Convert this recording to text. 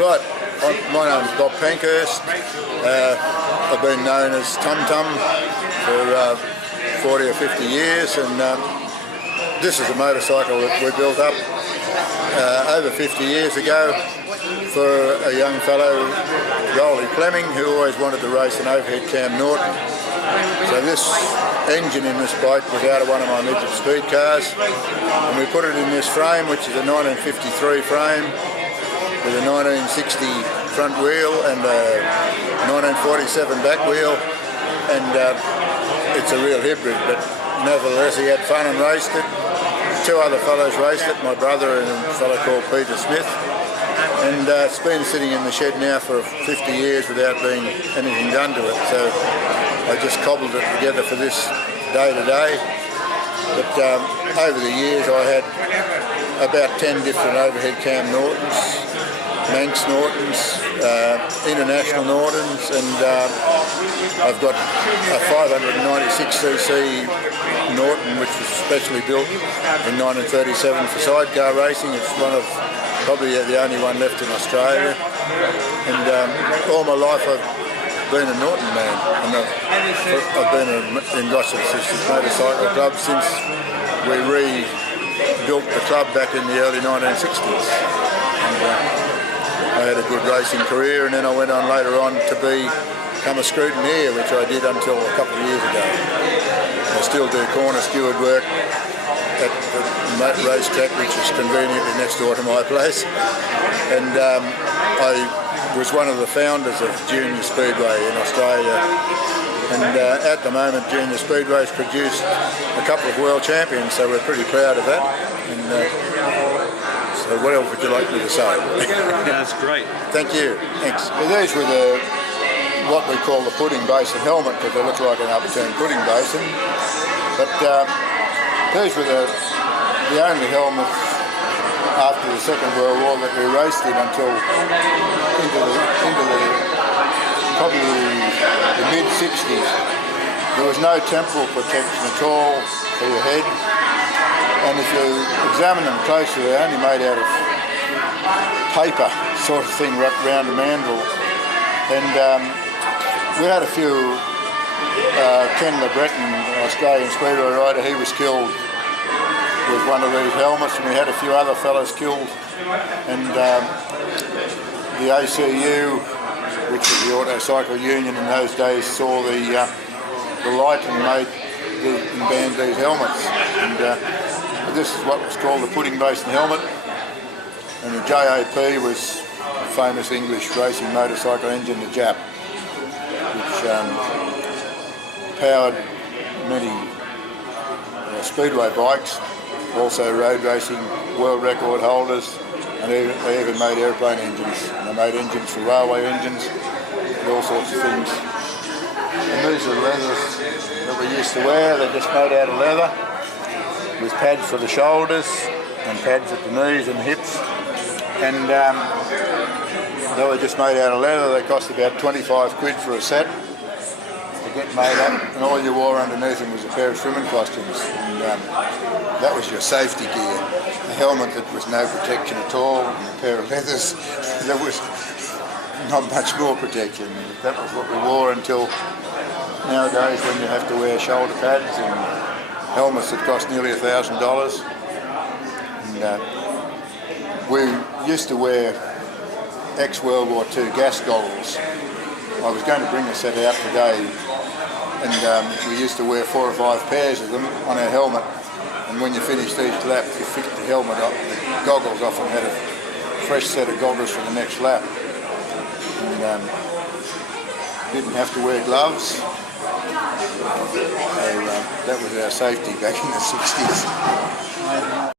Right, my name's Bob Pankhurst. I've been known as Tum Tum for 40 or 50 years, and this is a motorcycle that we built up over 50 years ago for a young fellow, Rolly Fleming, who always wanted to race an overhead cam Norton. So this engine in this bike was out of one of my midget speed cars, and we put it in this frame, which is a 1953 frame with a 1960 front wheel and a 1947 back wheel, and it's a real hybrid, but nevertheless he had fun and raced it. Two other fellows raced it, my brother and a fellow called Peter Smith, and it's been sitting in the shed now for 50 years without being anything done to it, so I just cobbled it together for this day today. But over the years I had about 10 different overhead cam Nortons, Manx Nortons, International Nortons, and I've got a 596cc Norton which was specially built in 1937 for sidecar racing. It's one of probably the only one left in Australia, and all my life I've been a Norton man, and I've been in Gosford Assistance Motorcycle Club since we rebuilt the club back in the early 1960s. And, I had a good racing career, and then I went on later on to become a scrutineer, which I did until a couple of years ago. I still do corner steward work at the racetrack, which is conveniently next door to my place, and I was one of the founders of Junior Speedway in Australia, and at the moment Junior Speedway has produced a couple of world champions, so we're pretty proud of that. And, so what else would you like me to say? That's great. Thank you. Thanks. Well, these were what we call the pudding basin helmet, because they look like an upturned pudding basin. But these were the only helmets after the Second World War that we raced in until into the probably the mid-60s. There was no temporal protection at all for your head. And if you examine them closely, they're only made out of paper sort of thing wrapped around a mandrel. And we had a few, Ken LeBreton, an Australian speedway rider, he was killed with one of these helmets, and we had a few other fellows killed. And the ACU, which was the Auto Cycle Union in those days, saw the light and banned these helmets. And this is what was called the pudding basin helmet, and the JAP was a famous English racing motorcycle engine, the Jap, which powered many speedway bikes, also road racing world record holders, and they even made airplane engines. And they made engines for railway engines and all sorts of things. And these are the leathers that we used to wear. They're just made out of leather, with pads for the shoulders and pads at the knees and hips, and they were just made out of leather. They cost about 25 quid for a set to get made up, and all you wore underneath them was a pair of swimming costumes, and that was your safety gear. A helmet that was no protection at all, and a pair of leathers that was not much more protection. That was what we wore until nowadays, when you have to wear shoulder pads and helmets that cost nearly $1,000. And we used to wear ex-World War II gas goggles. I was going to bring a set out today, and we used to wear 4 or 5 pairs of them on our helmet, and when you finished each lap you fixed the helmet up. The goggles often had a fresh set of goggles for the next lap, and didn't have to wear gloves. So that was our safety back in the 60s.